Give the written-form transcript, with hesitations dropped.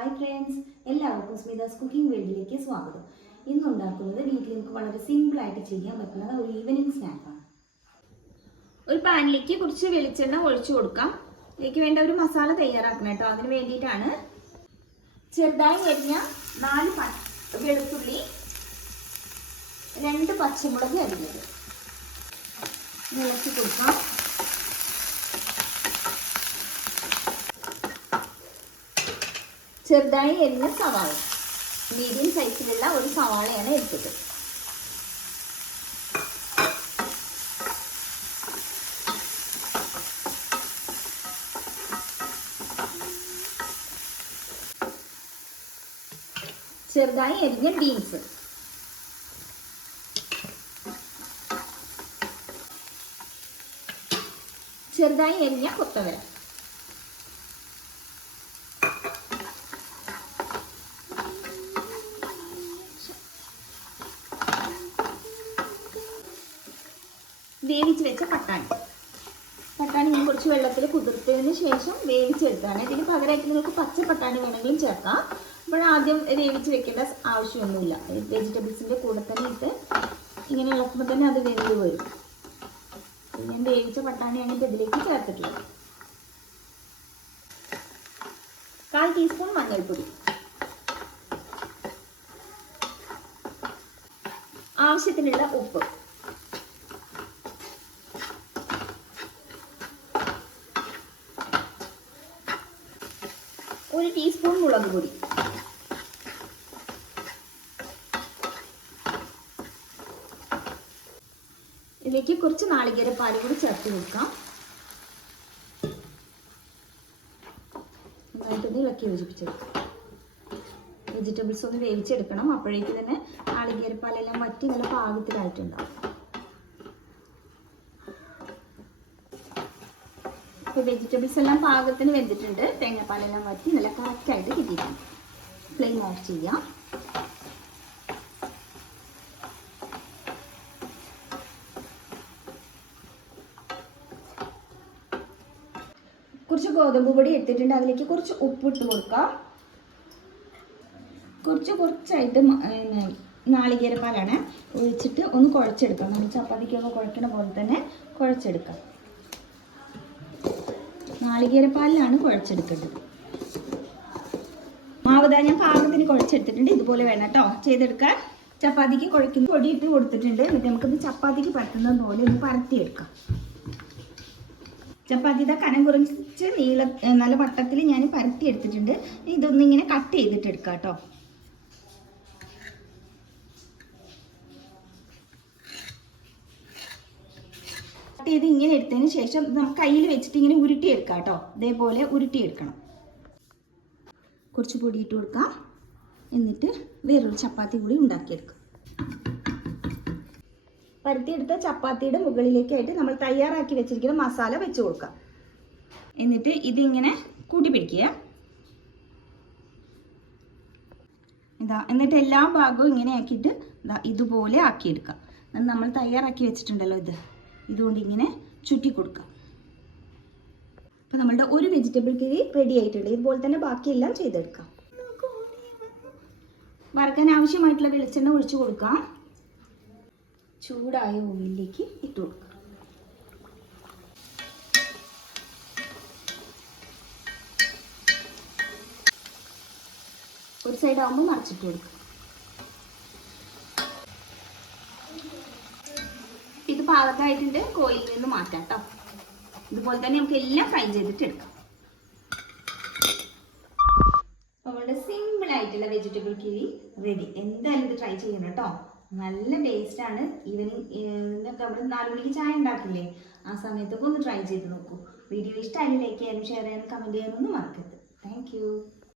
Hi friends, എല്ലാവർക്കും സ്മിതാസ് cooking വേൾഡിലേക്ക് സ്വാഗതം. ഇന്നുണ്ടാക്കുന്നത് വീട്ടിൽ നമുക്ക് വളരെ സിമ്പിളായിട്ട് ചെയ്യാൻ പറ്റുന്ന ഒരു ഈവനിങ് സ്നാക്കാണ്. ഒരു പാനിലേക്ക് കുറച്ച് വെളിച്ചെണ്ണ ഒഴിച്ചു കൊടുക്കാം. ഇതിലേക്ക് വേണ്ട ഒരു മസാല തയ്യാറാക്കണം കേട്ടോ. അതിന് വേണ്ടിയിട്ടാണ് ചെറുതായി അരിഞ്ഞ 4 വെളുത്തുള്ളി, 2 പച്ചമുളക് അരിഞ്ഞത് മുളച്ച് കൊടുക്കാം. ചെറുതായി എരിഞ്ഞ സവാള, മീഡിയം സൈസിലുള്ള ഒരു സവാളയാണ് എടുത്തത്. ചെറുതായി എരിഞ്ഞ ബീൻസ്, ചെറുതായി എരിഞ്ഞ കൊത്തവര, വേവിച്ച് വെച്ച പട്ടാണി ഞാൻ കുറച്ച് വെള്ളത്തിൽ കുതിർത്തതിന് ശേഷം വേവിച്ചെടുത്താണ്. ഇതിന് പകരമായിട്ട് നിങ്ങൾക്ക് പച്ച പട്ടാണി വേണമെങ്കിലും ചേർക്കാം. അപ്പോൾ ആദ്യം വേവിച്ച് വെക്കേണ്ട ആവശ്യമൊന്നുമില്ല. വെജിറ്റബിൾസിൻ്റെ കൂടെ തന്നെ ഇട്ട് ഇങ്ങനെ ഇളക്കുമ്പോൾ തന്നെ അത് വെന്ത് വരും. ഞാൻ വേവിച്ച പട്ടാണിയാണ് ഇപ്പോൾ ഇതിലേക്ക് ചേർത്തിട്ടുള്ളത്. 1/4 ടീസ്പൂൺ മഞ്ഞൾപ്പൊടി, ആവശ്യത്തിനുള്ള ഉപ്പ്, 1 ടീസ്പൂൺ മുളക് പൊടി, ഇതിലേക്ക് കുറച്ച് നാളികേരപ്പാൽ കൂടി ചേർത്ത് കൊടുക്കാം. നന്നായിട്ടൊന്ന് ഇളക്കി യോജിപ്പിച്ചെടുക്കാം. വെജിറ്റബിൾസ് ഒന്ന് വേവിച്ചെടുക്കണം. അപ്പോഴേക്ക് തന്നെ നാളികേരപ്പാലെല്ലാം വറ്റി നല്ല പാകത്തിലായിട്ടുണ്ടാവും. ഇപ്പോൾ വെജിറ്റബിൾസ് എല്ലാം പാകത്തിന് വെന്തിട്ടുണ്ട്. തേങ്ങാപ്പാലെല്ലാം വറ്റി നല്ല കറക്റ്റായിട്ട് കിട്ടിയിട്ടുണ്ട്. ഫ്ലെയിം ഓഫ് ചെയ്യാം. കുറച്ച് ഗോതമ്പ് പൊടി എടുത്തിട്ടുണ്ട്. അതിലേക്ക് കുറച്ച് ഉപ്പിട്ട് കൊടുക്കാം. കുറച്ചായിട്ട് നാളികേരപ്പാലാണ് ഒഴിച്ചിട്ട് ഒന്ന് കുഴച്ചെടുക്കാം. നമ്മൾ ചപ്പാത്തിക്കൊക്കെ കുഴക്കണ പോലെ തന്നെ കുഴച്ചെടുക്കാം. നാളികേരപ്പാലിലാണ് കുഴച്ചെടുക്കേണ്ടത്. മാവ് ഞാൻ പാകത്തിന് കുഴച്ചെടുത്തിട്ടുണ്ട്. ഇതുപോലെ വേണം കേട്ടോ ചെയ്തെടുക്കാൻ. ചപ്പാത്തിക്ക് കുഴക്കുന്ന പൊടി ഇട്ട് കൊടുത്തിട്ടുണ്ട്. എന്നിട്ട് നമുക്കിത് ചപ്പാത്തിക്ക് പറ്റുന്നത് പോലെ ഒന്ന് പരത്തിയെടുക്കാം. ചപ്പാത്തിയുടെ കനം കുറച്ച് നല്ല വട്ടത്തിൽ ഞാൻ പരത്തി എടുത്തിട്ടുണ്ട്. ഇതൊന്നിങ്ങനെ കട്ട് ചെയ്തിട്ട് എടുക്കാം കേട്ടോ. കട്ട് ചെയ്ത് ഇങ്ങനെ എടുത്തതിന് ശേഷം നമുക്ക് കയ്യിൽ വെച്ചിട്ട് ഇങ്ങനെ ഉരുട്ടിയെടുക്കാം കേട്ടോ. ഇതേപോലെ ഉരുട്ടിയെടുക്കണം. കുറച്ച് പൊടി ഇട്ട് കൊടുക്കാം. എന്നിട്ട് വേറൊരു ചപ്പാത്തി കൂടി ഉണ്ടാക്കിയെടുക്കാം. പരത്തിയെടുത്ത ചപ്പാത്തിയുടെ മുകളിലേക്കായിട്ട് നമ്മൾ തയ്യാറാക്കി വെച്ചിരിക്കുന്ന മസാല വെച്ച് കൊടുക്കാം. എന്നിട്ട് ഇതിങ്ങനെ കൂട്ടി പിടിക്കുക. എന്നിട്ട് എല്ലാ ഭാഗവും ഇങ്ങനെ ആക്കിയിട്ട് ഇതുപോലെ ആക്കിയെടുക്കാം. നമ്മൾ തയ്യാറാക്കി വെച്ചിട്ടുണ്ടല്ലോ ഇതുകൊണ്ട് ഇങ്ങനെ ചുറ്റി കൊടുക്കാം. അപ്പോൾ നമ്മളുടെ ഒരു വെജിറ്റബിൾ കറി റെഡി ആയിട്ടുണ്ട്. ഇതുപോലെ തന്നെ ബാക്കിയെല്ലാം ചെയ്തെടുക്കാം. വറുക്കാൻ ആവശ്യമായിട്ടുള്ള വെളിച്ചെണ്ണ ഒഴിച്ചു കൊടുക്കാം. ചൂടായ ഓയിലിലേക്ക് ഇട്ട് കൊടുക്കാം. ഒരു സൈഡ് ആകുമ്പോൾ മറിച്ചിട്ട് കൊടുക്കാം. ഇത് പാകത്തായിട്ടുണ്ട്. കോയിൽ നിന്ന് മാറ്റാം കേട്ടോ. ഇതുപോലെ തന്നെ നമുക്ക് എല്ലാം ഫ്രൈ ചെയ്തിട്ട് എടുക്കാം. നമ്മളുടെ സിമ്പിൾ ആയിട്ടുള്ള വെജിറ്റബിൾ കറി റെഡി. എന്തായാലും ഇത് ട്രൈ ചെയ്യണം കേട്ടോ. നല്ല ടേസ്റ്റാണ്. ഈവനിങ് നമ്മൾ 4 മണിക്ക് ചായ ഉണ്ടാക്കില്ലേ, ആ സമയത്തൊക്കെ ഒന്ന് ട്രൈ ചെയ്ത് നോക്കൂ. വീഡിയോ ഇഷ്ടമായി ലൈക്ക് ചെയ്യാനും ഷെയർ ചെയ്യാനും കമൻറ്റ് ചെയ്യാനൊന്നും മറക്കരുത്. Thank you.